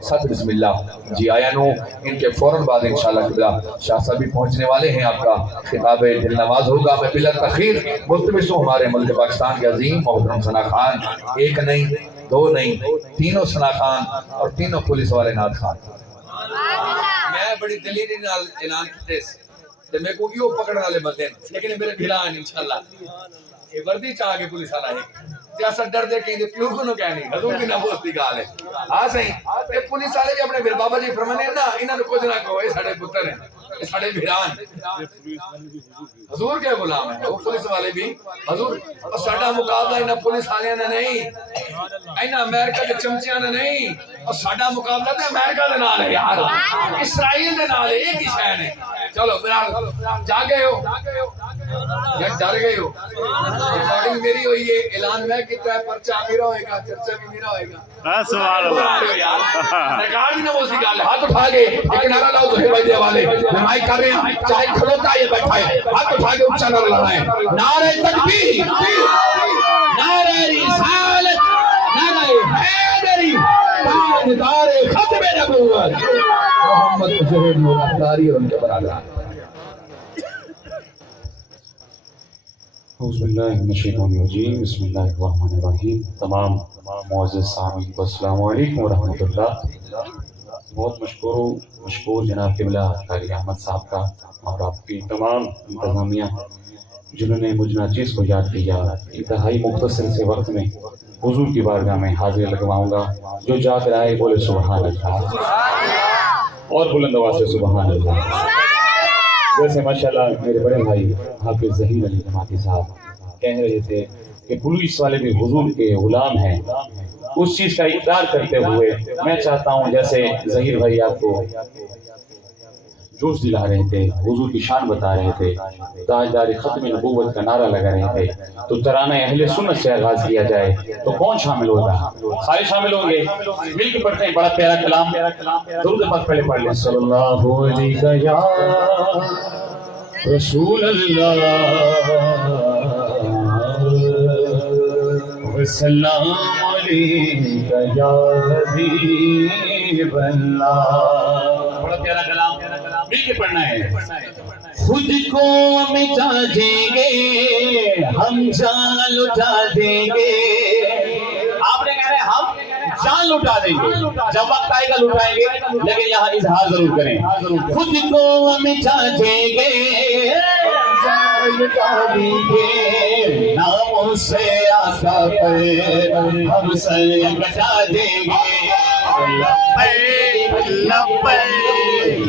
ساتھ بسم اللہ جی آیا نو ان کے فوراً بعد انشاءاللہ قبلہ شاہ صاحب بھی پہنچنے والے ہیں آپ کا خطاب دل نواز ہوگا میں بلا تخیر ملتمس ہوں ہمارے ملک پاکستان کے عظیم محترم ثنا خان ایک نہیں دو نہیں تینوں ثنا خان اور تینوں پولیس والے نعت خان میں بڑی دلیری نال اعلان کیتے تے میں کو کیوں پکڑنے والے بندے لیکن میرے بھیران انشاءاللہ یہ وردی چاہ کے پولیس والا ہے تے اسا ڈر دے کہ پیو کو نو کہنی حضور کی نبوت دی گل ہے ہاں صحیح تے پولیس والے بھی اپنے پھر بابا جی فرمانے نا انہاں نو کچھ نہ کہو اے ساڈے پتر ہیں اے ساڈے بھیران حضور کے غلام ہیں وہ پولیس والے بھی حضور ساڈا مقابلہ انہاں پولیس والے نے نہیں انہاں امریکہ کے چمچیاں نے نہیں اور ساڈا مقابلہ تے امریکہ دے نال ہے یار اسرائیل دے نال ایک ہی شے نے چلو جا گئے ہو یا ڈر گئے ہو ریکارڈنگ میری ہوئی ہے اعلان میں کیتا ہے پرچہ میرا ہوئے گا چرچا بھی میرا ہوئے گا سبحان اللہ سرکار بھی نہ وہ سی گل ہاتھ اٹھا کے ایک نعرہ لاؤ زہیر بھائی دے حوالے نمائی کر رہے ہیں چاہے کھلوتا ہے بیٹھا ہے ہاتھ اٹھا کے اونچا نعرہ لڑائیں نعرہ تکبیر نعرہ رسالت نعرہ حیدری تاجدار ختم نبوت محمد ظہیر نورانی اور ان کے برادران اعوذ باللہ من الشیطان الرجیم بسم اللہ الرحمن الرحیم تمام معزز سامعین کو السلام علیکم ورحمۃ اللہ بہت مشکور جناب قبلہ قاری احمد صاحب کا اور آپ کی تمام انتظامیہ جنہوں نے مجھ ناچیز کو یاد کیا انتہائی مختصر سے وقت میں حضور کی بارگاہ میں حاضر لگواؤں گا جو جا کر آئے بولے سبحان اللہ اور بلند آواز سے سبحان اللہ جیسے ماشاءاللہ میرے بڑے بھائی حافظ ظہیر علی جماعتی صاحب کہہ رہے تھے کہ پولیس والے بھی حضور کے غلام ہیں اس چیز کا اقرار کرتے ہوئے میں چاہتا ہوں جیسے ظہیر بھائی آپ کو جوش دلا رہے تھے حضور کی شان بتا رہے تھے تاجدار ختم نبوت کا نعرہ لگا رہے تھے تو ترانہ اہل سنت سے آغاز کیا جائے تو کون شامل ہوگا سارے شامل ہوں گے مل کے پڑھتے ہیں بڑا پیارا کلام درود پاک پہلے پڑھ لیں صلی اللہ علیہ یا رسول اللہ وسلام علیکہ یا حبیب اللہ بڑا پیارا کلام مل کے پڑھنا ہے خود کو مٹا دیں گے ہم جان لٹا دیں گے آپ نے کہا ہے ہم جان لٹا دیں گے جب وقت آئے گا لٹائیں گے لیکن یہاں اظہار ضرور کریں خود کو مٹا دیں گے جان لٹا دیں گے ناموں سے آقا پر ہم سر کٹا دیں گے لبیک لبیک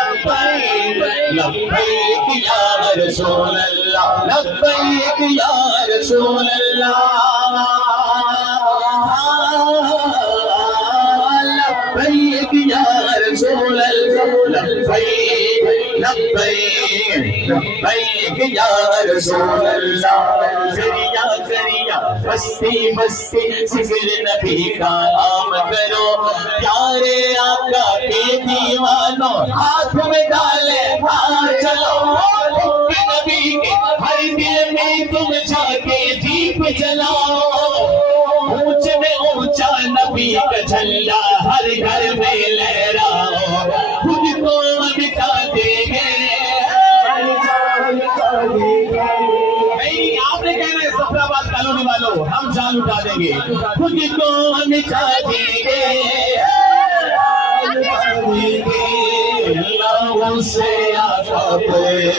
لبیک لبیک یا رسول اللہ لبیک یا رسول اللہ لبیک یا رسول اللہ لبیک لبیک لبیک یا رسول اللہ ذریعہ ذریعہ بستی بستی ذکر نبی کا نام کرو پیارے آقا کے دیوانوں ہاتھ میں ڈالے ہاں چلو نبی کے ہر دل میں تم جا کے دیپ جلاؤ اونچے میں اونچا نبی کا جھنڈا ہر گھر میں لہراؤ خود کو مٹا دیں گے آپ نے کہنا ہے سفرآباد کالونی والوں ہم جان اٹھا دیں گے خود کو مٹا دیں گے اللہ سے آقا پہ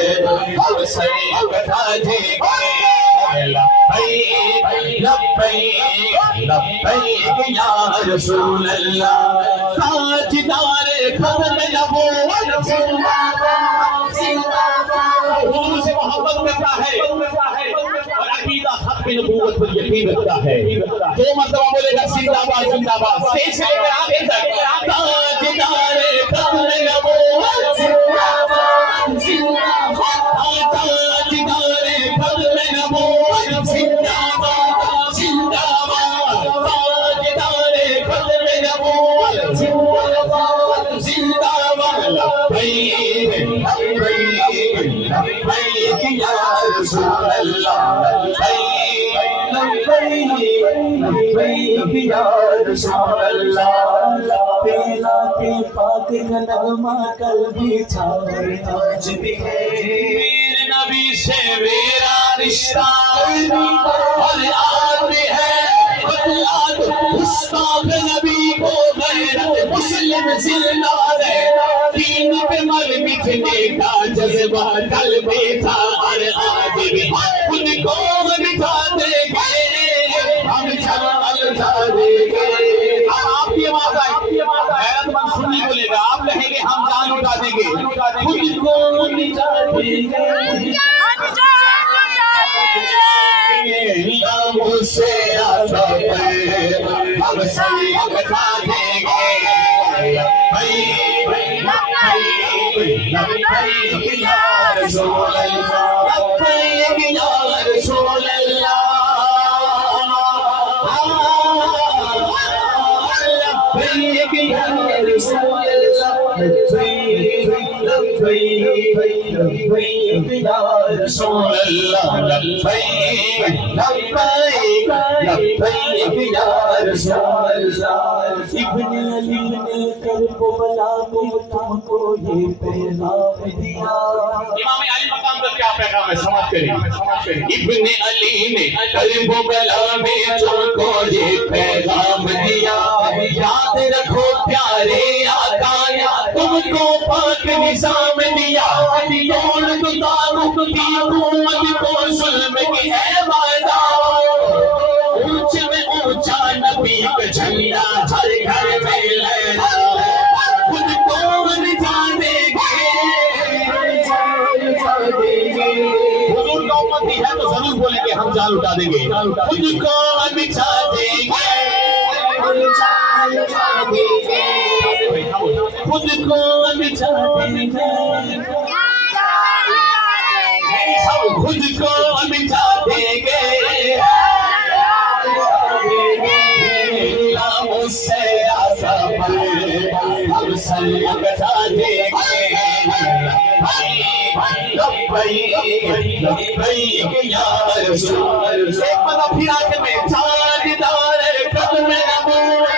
ہم سے کٹا دیں گے لبیک لبیک لبیک یا رسول اللہ تاجدار ختم نبوت زندہ باد زندہ باد حضور سے محبت کرتا ہے اور عقیدہ ختم نبوت پر یقین رکھتا ہے دو مرتبہ بولے گا زندہ باد زندہ باد اسٹیج سے لے کر آگے تک تاجدار ختم نبوت زندہ باد زندہ باد تاجدار ختم نبوت زندہ باد زندہ باد تاجدار ختم نبوت زندہ باد زندہ باد لبیک لبیک لبیک یا رسول اللہ لبیک لبیک لبیک یا رسول اللہ تیرا کے پاک کا نغمہ قلبی چھائے آج بھی ہے میرے نبی سے میرا رشتہ اور آج بھی ہے گستاخ نبی کو غیرت مسلم زندہ ہے دین پہ مر مٹنے کا جذبہ قلب میں تھا اور آج بھی خود کو مٹا دیں گے ہم جھل دیں گے آپ کی آواز آئی غیرت مند سنی بولے گا آپ کہیں گے ہم جان اٹھا دیں گے خود کو مٹا دیں گے مجھ سے آتا پہ ہم سب اٹھا دیں گے لبیک یا رسول اللہ لبیک یا رسول اللہ لبیک یا رسول اللہ لبیک یا رسول اللہ لبیک لبیک لبیک یا رسول اللہ ابن علی نے کربلا میں تم کو یہ پیغام دیا امام علی مقام پر کیا پیغام ہے سماعت کریں ابن علی نے کربلا میں تم کو یہ پیغام دیا یاد رکھو پیارے آقا تم کو پاک نظام دیا توڑ دو تاغوت کی حکومت کو ظلم کی ہے وعدہ اونچ میں اونچا نبی کا جھنڈا ہر گھر میں لہرا خود کو مٹا دیں گے حضور کا امتی ہے تو ضرور بولیں گے ہم جان اٹھا دیں گے خود کو مٹا دیں گے خود کو مٹا دیں گے خود کو مٹا دیں گے مجھ سے آتا ہم سر اٹھا دیں گے لبیک یا رسول اللہ ایک مرتبہ پھر آخر میں تاجدار قدم نبوت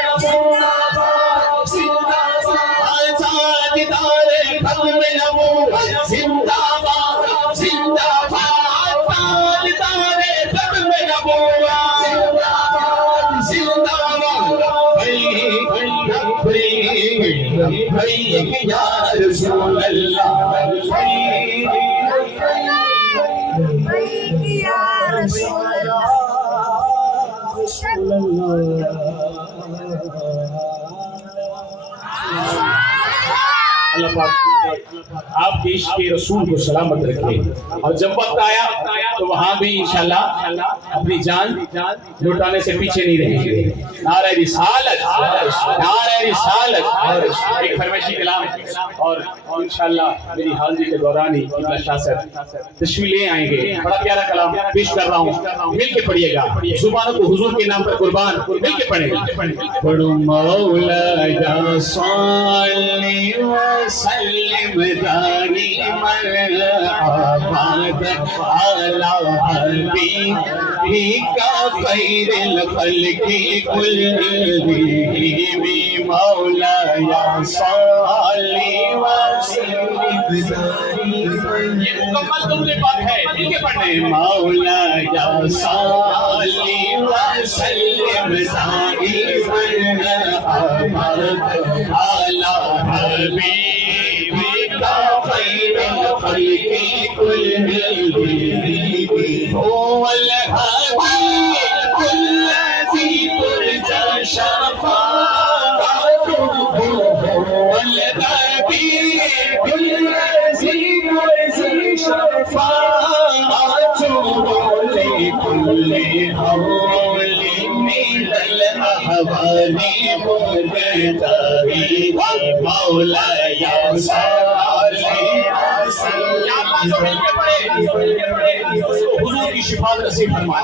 تاجدار قدم نبوت زندہ باد زندہ باد تاجدار قدم نبوت زندہ باد لبیک یا رسول اللہ لبیک یا رسول اللہ پاک آپ کے عشق رسول کو سلامت رکھے اور جب وقت آیا تو وہاں بھی انشاءاللہ اپنی جان لوٹانے سے پیچھے نہیں رہیں گے نعرہ رسالت نعرہ رسالت ایک فرمائشی کلام اور انشاءاللہ میری حاضری کے دوران ہی قبلہ شاہ صاحب تشریف لے آئیں گے بڑا پیارا کلام پیش کر رہا ہوں مل کے پڑھیے گا زبانوں کو حضور کے نام پر قربان مل کے پڑھیں پڑھو مولا یا صلی وسلم دانی من آباد علی حبیبک خیر الخلق کلہم مولا یا صلی وسلم دانی یہ مکمل تم نے بات ہے مل کے پڑھنے مولا یا صلی وسلم دانی من آباد علی حبیبک خیر الخلق كلهم هو الحبيب الذي ترجى شفاعته هو الحبيب الذي ترجى شفاعته لكل حول من الأحوال مبتغي مولاي صل حضور کی شفاعت نصیب فرمائے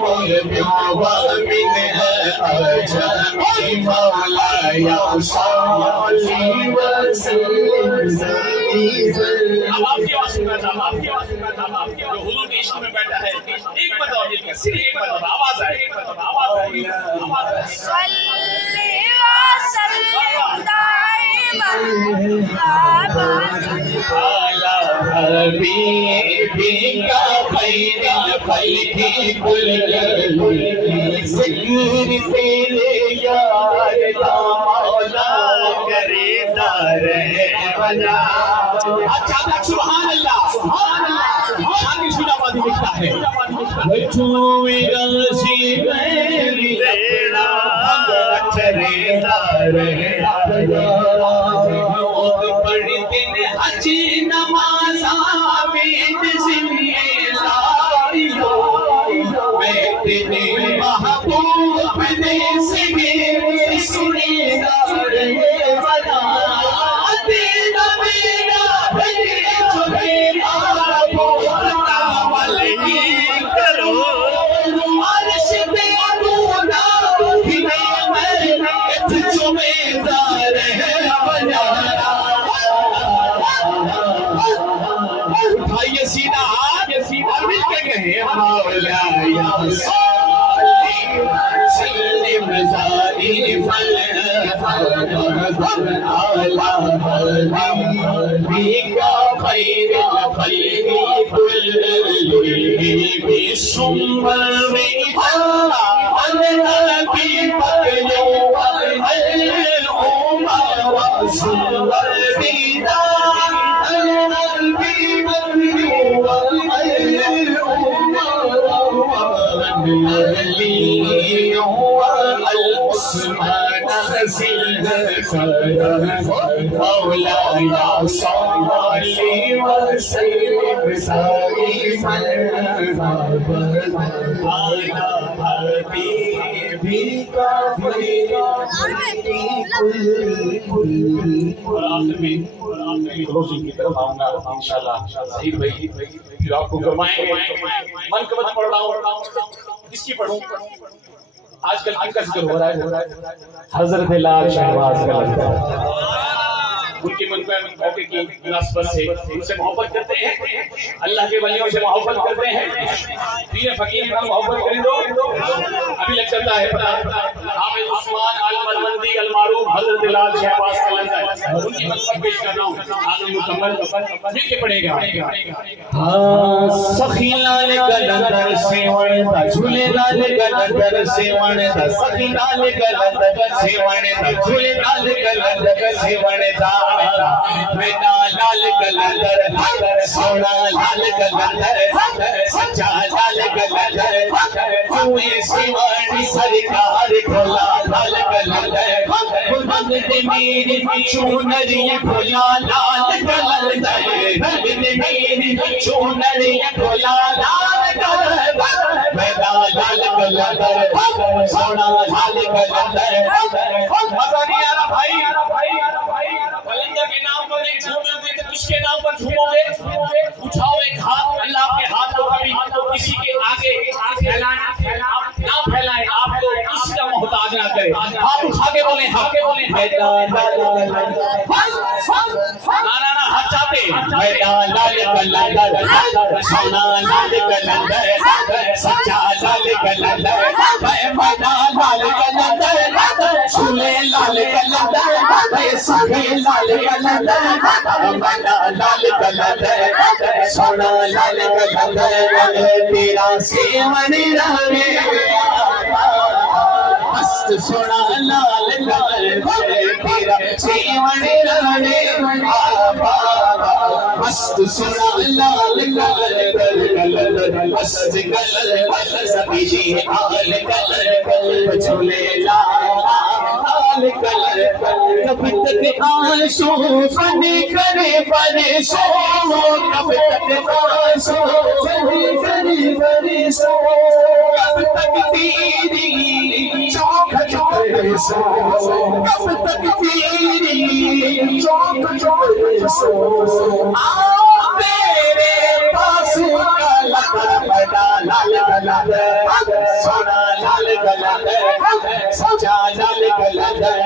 والبوابين أجمعي مولاي صلي وسلم اب آپ کی آواز سننا چاہتا ہوں جو حضور کے عشق میں بیٹھا ہے ایک مرتبہ مل کر صرف ایک مرتبہ آواز آئے صلی وسلم دائما حبیبی کا خیر الخلق کل ذکر تیرے یار یا مولا کرے دار بنا اچھا سبحان اللہ آگے سنا بازی لکھتا ہے بچوں راضی میری تیرا کرے دار بڑی دن حج نماز آمین زندگی لائیو میں تیرے محبوب نے سگے سنے دار بنا تیرا میرا بھلے جو میرا بولتا والگی کرو عرش پہ اڈونا بھی میں جو میدار بنا اٹھائیے سینہ اور مل کے کہیں مولا یا سلم زاری فالعالی حبیبا خیر الخلق كلهم ثم رضا عن النبي الأمة وصل رضا عن النبي الأمة هو العثمان نزل مولاي صلي وسلم دائما على حبيبك خير اور آخر میں کلوزنگ کی طرف آؤں گا انشاءاللہ ظہیر بھائی پھر آپ کو گرمائیں گے منقبت پڑھ رہا ہوں کس کی پڑھوں آج کل کن کا ذکر ہو رہا ہے حضرت لال شہباز کا لگتا ہے ان کی منقبت موقع کی مناسبت سے ان سے محبت کرتے ہیں اللہ کے ولیوں سے محبت کرتے ہیں پیر فقیر کا محبت کریں دو ابھی لگ چلتا ہے حافظ عثمان المروندی المعروف حضرت لال شہباز قلندر ان کی مطلب پیش کر رہا ہوں آگے مکمل مل کے پڑھے گا سخی لال قلندر سیوان دا جھولے لال قلندر سیوان دا سخی لال قلندر سیوان دا جھولے لال قلندر سیوان دا مینا لال قلندر سونا لال قلندر سچا لال قلندر توئے سیوانی سرکار کھولا لال قلندر رنگ دے میری چونری کھولا لال قلندر رنگ دے میری چونری کھولا لال قلندر مینا لال قلندر سونا لال قلندر مزہ نہیں آ رہا بھائی قلندر کے نام پر نہیں جھومے ہوئے تو کس کے نام پر جھومو گے اٹھاؤ ایک ہاتھ اللہ کے ہاتھ کو کبھی کسی کے آگے پھیلانا نہ پھیلائیں آپ کو کسی کا محتاج نہ کرے آپ اٹھا کے بولیں نانا ہاتھ چاہتے میدان لال قلندر سونا لال قلندر سچا لال قلندر میدان لال قلندر سولے لال قلندر سبھی لال قلندر میدان لال قلندر سونا لال قلندر تیرا سیون رہے مست سونا لال قلندر تیرا سیون رہے مست سونا لال قلندر مست قلندر سبھی جی آل قلندر جھولے لال قلندر کب تک آنسو فنی کرے پریشو کب تک آنسو فنی کرے پریشو کب تک تیری چوک پریشو کب تک تیری چوک پریشو تیرے پاس لال قلندر سونا لال قلندر سچا لال قلندر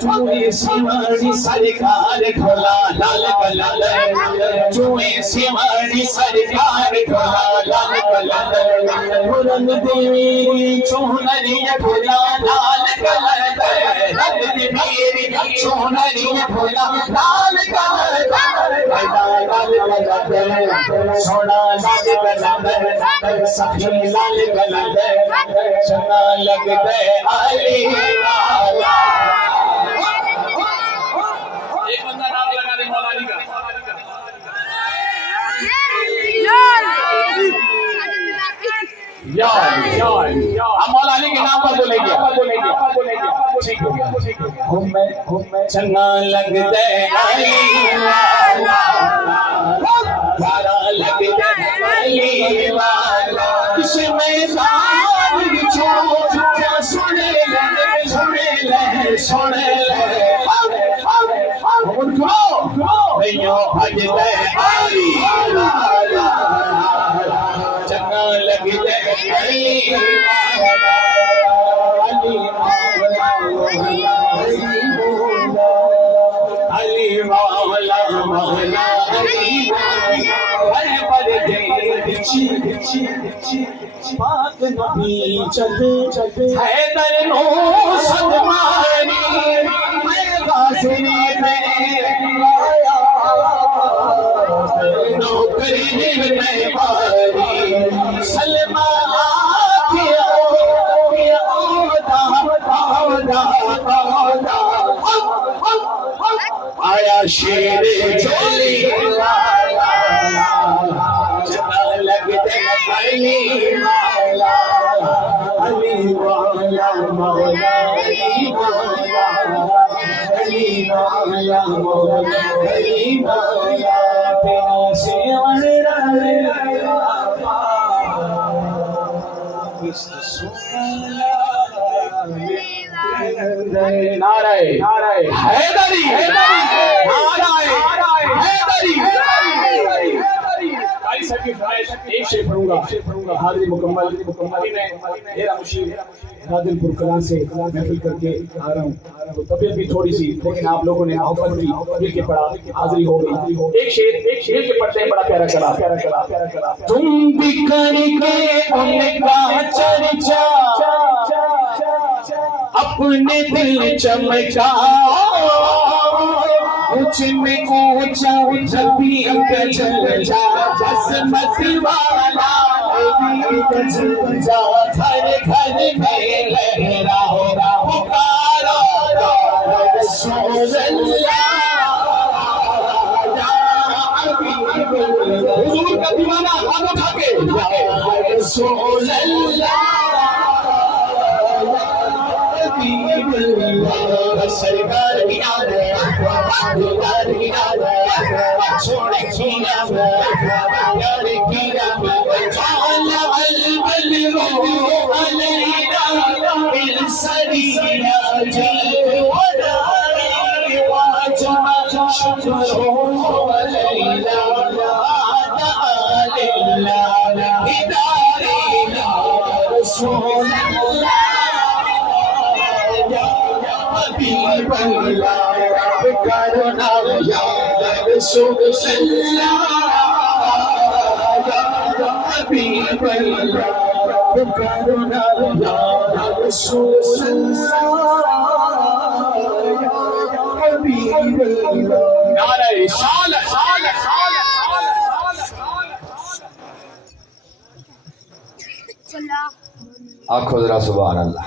چوئے سیوانی سرکار کھولا لال قلندر چوئے سیوانی سرکار کھولا لال قلندر رنگ دے میری چونری کھولا لال قلندر رنگ دے میری چونری کھولا لال قلندر لال قلندر سونا لال قلندر سخی لال قلندر سنا لگ دے علی والا ایک بندہ نام لگا دے مولا علی کا ہم مولا علی کے نام پر بولیں گے ٹھیک ہو گیا چنا لگ دے علی والا لگ دے علی والا کس میں سن لے بھج دے علی والا چنا لگ دے علی والا علی مولا مولا علی مولا پر پاک نبی چلے حیدر نو صدمانی میں غازری میں آیا نوکری میں باری سلمہ آیا شیر چولی چنا لگ دے علی والا علی والا مولا علی والا علی والا مولا علی والا تیرا سیون رہے نعرہ حیدری ایک شیئر پڑھوں گا حاضری مکمل میں میرا مشیر نادل پرکران سے محفل کر کے آ رہا ہوں تو طبیعت بھی تھوڑی سی لیکن آپ لوگوں نے محبت کی مل کے پڑھا حاضری ہو گئی ایک شعر کے پڑھتے ہیں بڑا پیارا کلام تم بھی کر کے ان کا چرچا اپنے دل چمکا اونچ میں اونچا نبی کا چمچا عظمت والا نبی کا چمچا گھر گھر میں لہرا پکارا رسول اللہ حضور کا دیوانہ ہاتھ اٹھا کے یا رسول اللہ سرکار کی آدھار کی آدھار چھوڑے کیا پیار کیا تعالی البلغ علینا بالسریہ جل وداری واجمع شکر علینا تعالی ادارینا رسول اللہ حبیب اللہ کرنا یا رسول اللہ حبیب اللہ کرنا یا رسول اللہ حبیب اللہ نعرہ رسالت آنکھو ذرا سبحان اللہ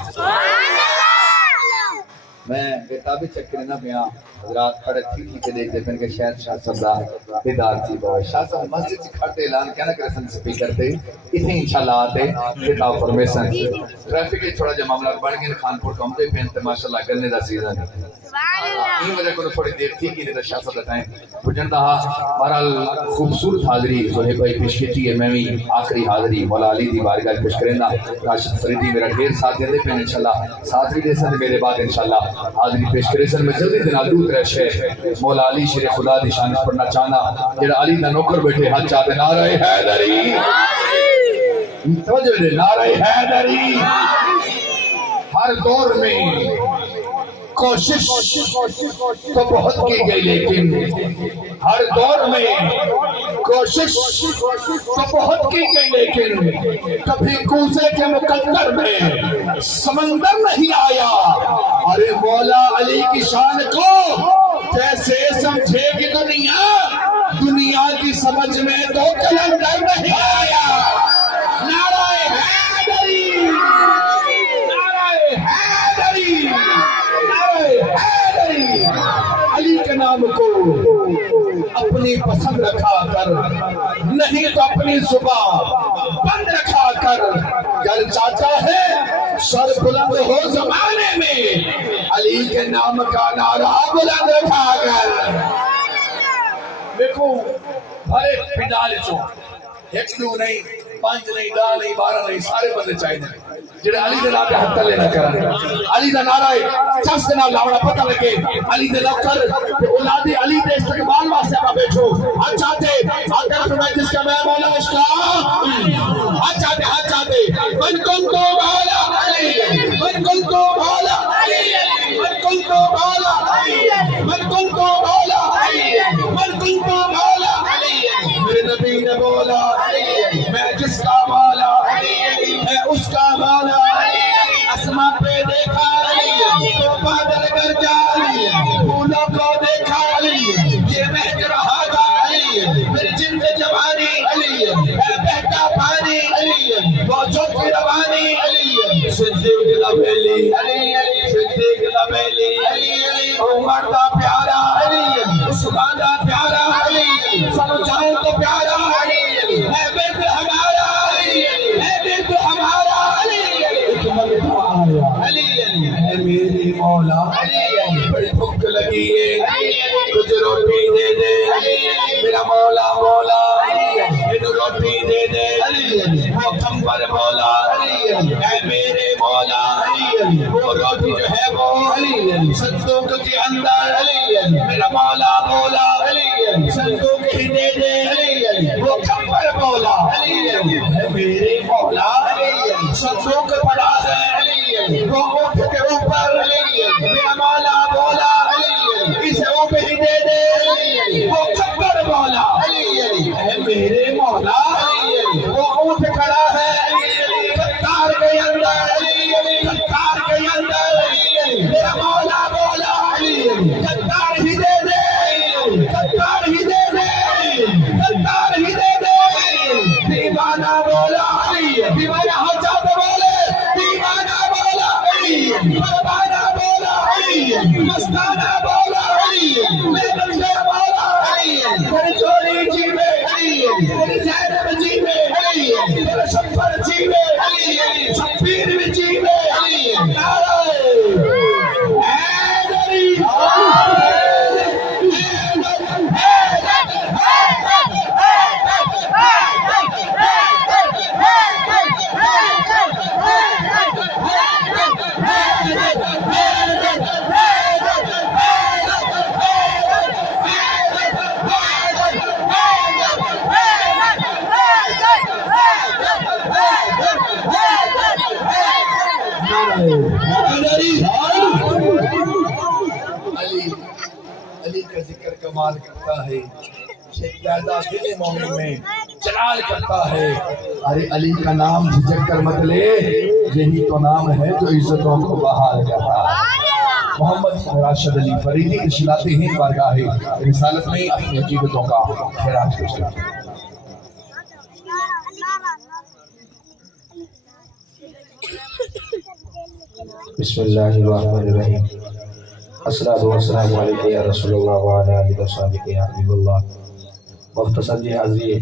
میں کتابی چیک کرنا پیا حضرات کھڑے تھی کے دیکھتے پھر کہ شاید شاہ صاحب بیدار تھی بہت شاہ صاحب مسجد سے کھڑتے اعلان کیا نہ کرے سن سپیکر تے اتنے انشاءاللہ آتے کتاب فرمیسن ٹریفک کے تھوڑا جا معاملہ بڑھ گئے خانپور کمتے پہ انتے ماشاءاللہ کرنے دا سیزن این وجہ کو تھوڑی دیر تھی کہ نہیں شاہ صاحب بتائیں بجن دہا بہرحال خوبصورت حاضری زہیب بھائی پیش کی ہے میں بھی آخری حاضری مولا علی دی بارگاہ پیش کرنا راشد فریدی میرا ڈھیر ساتھ دے پہ انشاءاللہ ساتھ بھی دے سن میرے بعد انشاءاللہ حاضری پیش کرے سن میں جلدی دن آلود رہ شہ مولا علی شیر خدا دی شان پڑھنا چاہنا جڑا علی دا نوکر بیٹھے ہاتھ چاہتے نعرہ حیدری توجہ دے نعرہ حیدری ہر دور میں کوشش تو بہت کی گئی لیکن ہر دور میں کوشش تو بہت کی گئی لیکن کبھی کوزے کے مقدر میں سمندر نہیں آیا ارے مولا علی کی شان کو کیسے سمجھے گی دنیا کی سمجھ میں تو کلندر نہیں آیا نعرہ حیدری نعرہ حیدری علی کے نام کو اپنی پسند رکھا کر نہیں تو اپنی زبان بند رکھا کر گر چاہتا ہے سر بلند ہو زمانے میں علی کے نام کا نعرہ بلند رکھا کر دیکھو بھرے پنڈال چو ایک دو نہیں پانچ نہیں دا نہیں بارہ نہیں سارے بندے چاہیے جڑے علی دے نام حق تلے نہ کرن علی دا نعرہ ہے چس دے نال لاوڑا پتہ لگے علی دے نوکر تے اولاد علی دے استقبال واسطے آپ بیٹھو ہاتھ چاہتے اگر فرمائے جس کا میں مولا اس کا ہاتھ چاہتے من کنتو مولا علی من کنتو مولا علی من کنتو مولا علی من کنتو مولا علی من کنتو مولا علی میرے نبی نے بولا میں جس کا مولا میں اس کا مولا اسما پہ دیکھا تو بادل گر جا پھولوں کو دیکھا یہ مہک رہا تھا میری جند جوانی ہے بہتا پانی موجود کی روانی صدیق لبیلی صدیق لبیلی عمر دا پیارا عثمان دا پیارا سب جاؤں تو پیارا ہے بیت ہمارا ہے بیت ہمارا ہے میری مولا بڑی بھوک لگی ہے کچھ روٹی دے دے میرا مولا مولا انہوں روٹی دے دے وہ کمبر مولا اے میرے مولا وہ روٹی جو ہے وہ صندوق کے اندر میرا مولا مولا صندوق ہی دے دے وہ کمبر مولا اے میرے مولا صندوق پڑا ہے وہ اونٹ کے اوپر میرا مولا مولا اسے اوپر ہی دے دے وہ کمبر مولا اے میرے مولا وہ اونٹ کھڑا ہے ستار کے اندر فرمانا بولا علی مستانہ بولا علی میرے بندے بولا علی میرے چوری جیوے علی میرے زینب جیوے علی میرے شفر جیوے علی شفیر بھی جیوے علی نعرہ حیدری علی کا ذکر کمال کرتا ہے، پیدا دل مومن میں جلال کرتا ہے۔ ارے علی کا نام جھجک کر مت لے، یہی تو نام ہے جو عزتوں کو بحال کرتا ہے۔ محمد راشد علی فریدی اشلاتے ہیں بارگاہ رسالت میں اپنی عقیدتوں کا خیرات پیش کرتے ہیں۔ بسم اللہ الرحمن الرحیم، الصلاۃ والسلام علیک یا رسول اللہ وعلی آلہ وصحبہ یا حبیب اللہ۔ مختصر یہ حاضری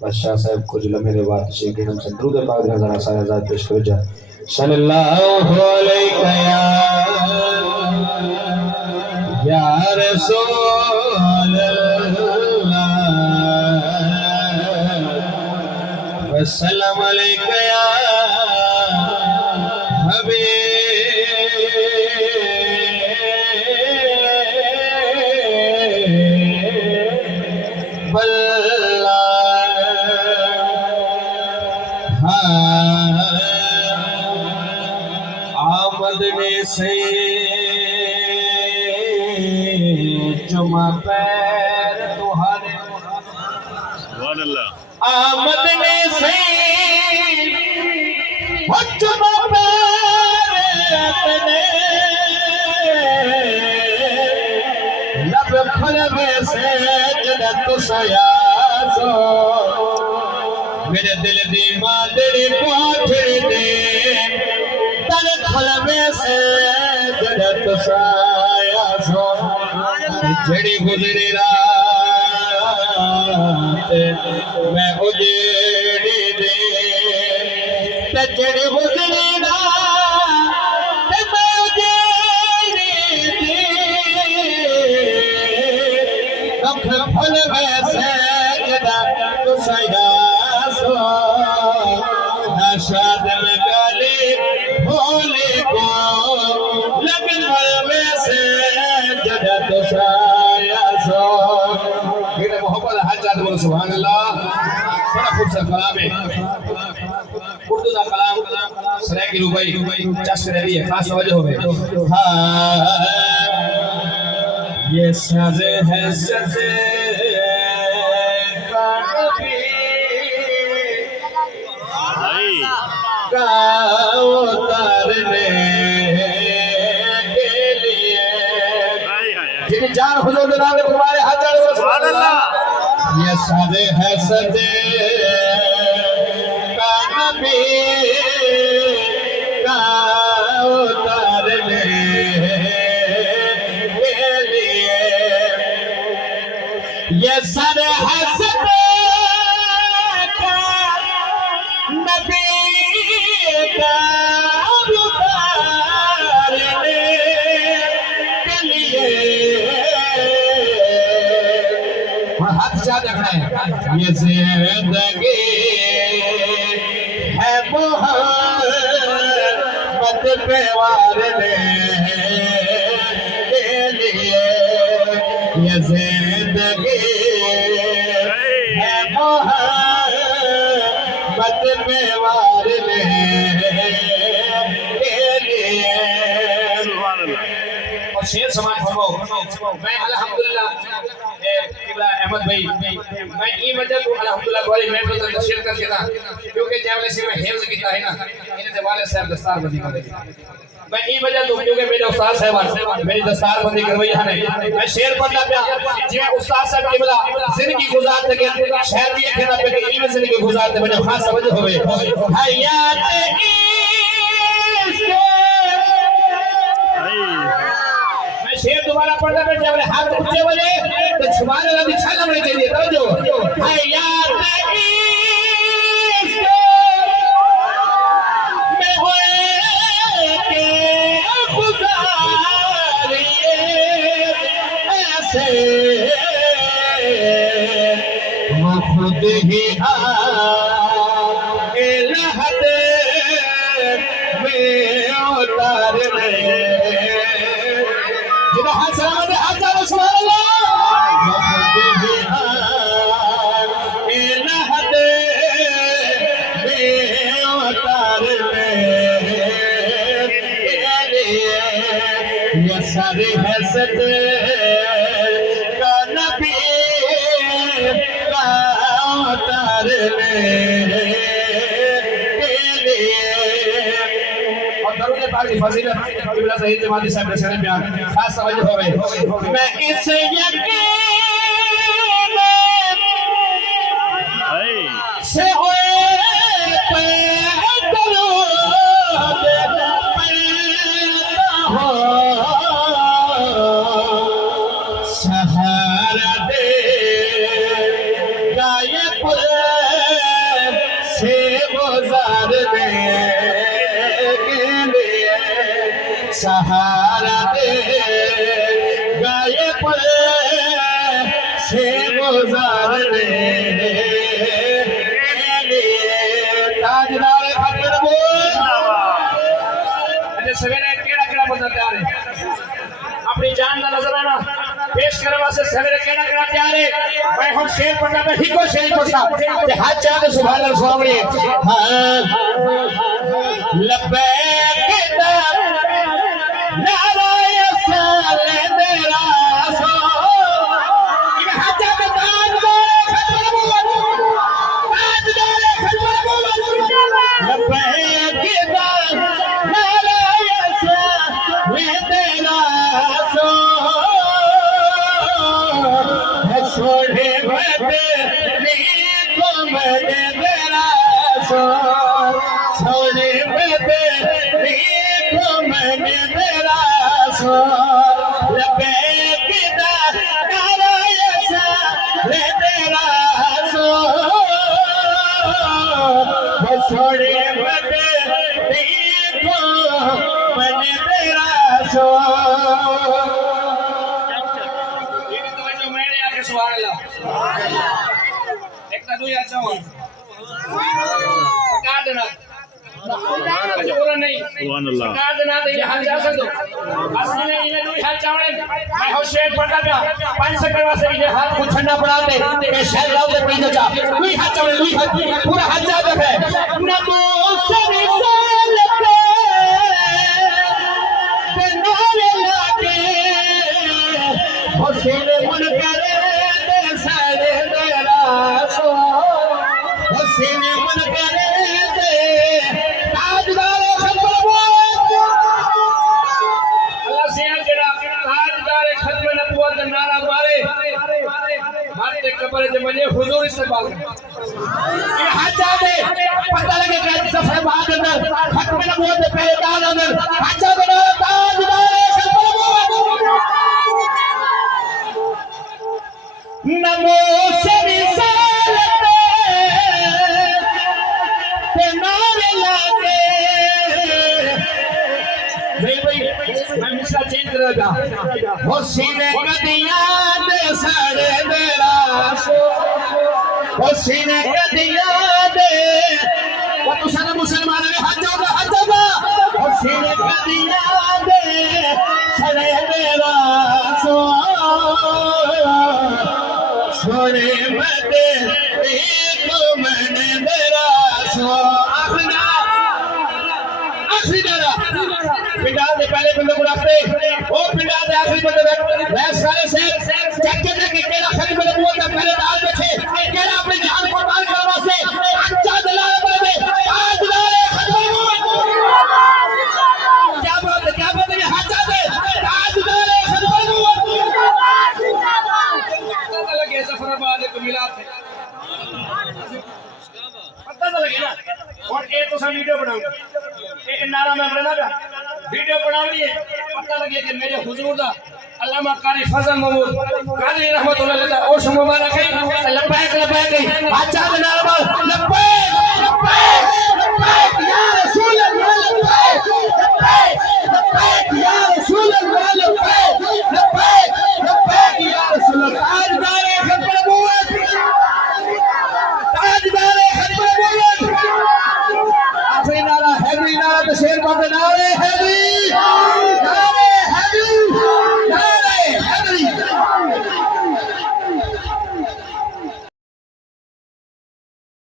بادشاہ صاحب کو جو لمحے بعد تشریف کے ہم سے درود پاک ہزار آسان آزاد پیش کرو جا صلی اللہ علیہ یا رسول اللہ وسلم علیک یا آمدنے سے جمع پیر تمہارے آمدنے سے جمع پیر اپنے لب کھلوے سے جنت سیاسو میرے دل دی مادری پاٹھر دے تن کھلوے سے جنت سیاسو جڑی گزری رات میں اجڑی دے جڑی گزری رات میں اجڑی دے کھل کھلوے سے جنت سیاسو نشاد میں گلی بھولے کو لگن کھلوے سے جنت سیاسو میرے محبت حجات بولو سبحان اللہ۔ بڑا خوبصورت کلام ہے، اردو کا کلام سرائکی روبائی چشک رہی ہے، خاص توجہ ہوئے۔ یہ سز ہے سز کا نبی کا اترنے کے لیے جن جان حضور جناب تمہارے ہاتھ جانے کو سبحان اللہ۔ یہ سز ہے سز کا نبی کا اترنے کے لیے یہ سر ہے سز کا نبی کا اترنے کے لیے ہاتھ چاہ رکھنا ہے۔ یہ زندگی ہے محبت پہ وارنے کے لیے یہ زندگی ہے محبت پہ وارنے کے لیے۔ اور شیر سماعت فرماؤ۔ میں الحمدللہ احمد بھائی میں یہ وجہ کو الحمدللہ بڑی محفل تک شیر کر کے تھا کیونکہ جاولے سے میں حفظ کیتا ہے نا انہیں سے والد صاحب دستار بندی کر دی میں یہ وجہ تو کیونکہ میرے استاد صاحب میری دستار بندی کروئی ہے میں شیر پڑھنا پیا جی میں استاد صاحب کی بلا زندگی گزارتے گیا شہر بھی کہنا پہ کہ یہ زندگی گزارتے مجھے خاص سمجھ ہوئے حیات عشق پڑھنا پہ جب ہاتھ اونچے بولے تو سبحان اللہ بھی چھالا بڑے کے لیے توجہ حیات عشق میں ہوئے کہ گزاریے ایسے وہ خود ہی آگے لہد میں اتار رہے جنہوں ہاتھ سلامت ہے ہاتھ چاہو سبحان اللہ وہ خود ہی آگے لہد میں اتار رہے یہ سر حسد کا نبی کا اتارنے کے لیے اور درود پاک کی فضیلت قبلہ سید جماعتی صاحب رسالے بیان خاص توجہ ہوئے میں اس یقین سے ہوئے سہارا دے گائے پل سے گزارنے کے لیے سہارا دے گائے پل سے گزارنے کے لیے تاجدار ختم نبوت سویرے کیڑا کیڑا بندہ تیار ہے اپنی جان کا نظرانہ پیش کرنے واسطے سویرے کیڑا کیڑا تیار ہے میں ہوں شیر پڑھنا پہ ہی کو شیر پڑھتا کہ ہاتھ چاہ دے سبحان اللہ سوامنی لبیک نعرہ سالے دیرا سو ہاتھ چاہ دے تاجدار ختم نبوت تاجدار ختم نبوت لبیک سوڑے بدری کو میں نے دیرا سو سوڑے بدری کو میں نے دیرا سو لبیک دا نعرہ ایسا لے دیرا سو سوڑے بدری کو میں نے دیرا سو سبحان اللہ ایک تدوی اچھا ہوں سرکار دینا پورا نہیں سرکار دینا تو یہ حال جا سکتو اصلی نے انہیں دوئی حال چاہنے میں ہوں شیر پڑھتا پیا 5 سیکنڈ واسے انہیں ہاتھ کو چھنڈا پڑھاتے کہ شہر لاؤ دے پریدہ چاہ دوئی حال چاہنے دوئی حال پورا حال چاہ دے ہے نمو سری سالتے تنال لاتے حسین منکر حسین من کرے دے تاجدار ختم نبوت اللہ سیاں جڑا تاجدار ختم نبوت نعرہ مارے مارے قبر دے منجے حضور استقبال یہ حاجہ دے پتہ لگے کہ صفحہ بعد اندر ختم نبوت دے پہلے دان اندر حاجہ دے تاجدار ختم نبوت نمو سری سالتے تنارے لاتے میں مصرہ چینج کر رہا تھا حسین قدیاں دے ساڑے میرا سو حسین قدیاں دے وہ تو سارا مسلمان میں حج ہوگا حسین قدیاں دے ساڑے میرا سو سونے مدے ایک میں نے میرا سو آخری دارا پنڈا دے پہلے بندے کو رکھتے وہ پنڈا دے آخری بندے رکھ میں سارے سے چیک کرنے کی کیڑا خلی بندے بولتا پہلے دار بیٹھے کیڑا اپنی جان کو بار کروا سے اچھا دلالہ بندے آج دارے ختم کیا بات ہے یہ حاجہ دے آج دارے ختم پتہ لگے سفر آباد کو ملا تھے پتہ لگے نا اور اے تو سا ویڈیو بناؤں اے نعرہ میں بنا گا ویڈیو بنا لیے پتہ لگے کہ میرے حضور دا علامہ قاری فضل محمود قادری رحمت اللہ علیہ اور شما مبارک ہے لبیک لبیک اچھا جناب لبیک لبیک لبیک یا رسول اللہ لبیک لبیک لبیک یا رسول اللہ لبیک لبیک لبیک یا رسول اللہ تاجدار ختم نبوت تاجدار ختم نبوت آخری نعرہ ہے نعرہ تشہیر بات نعرہ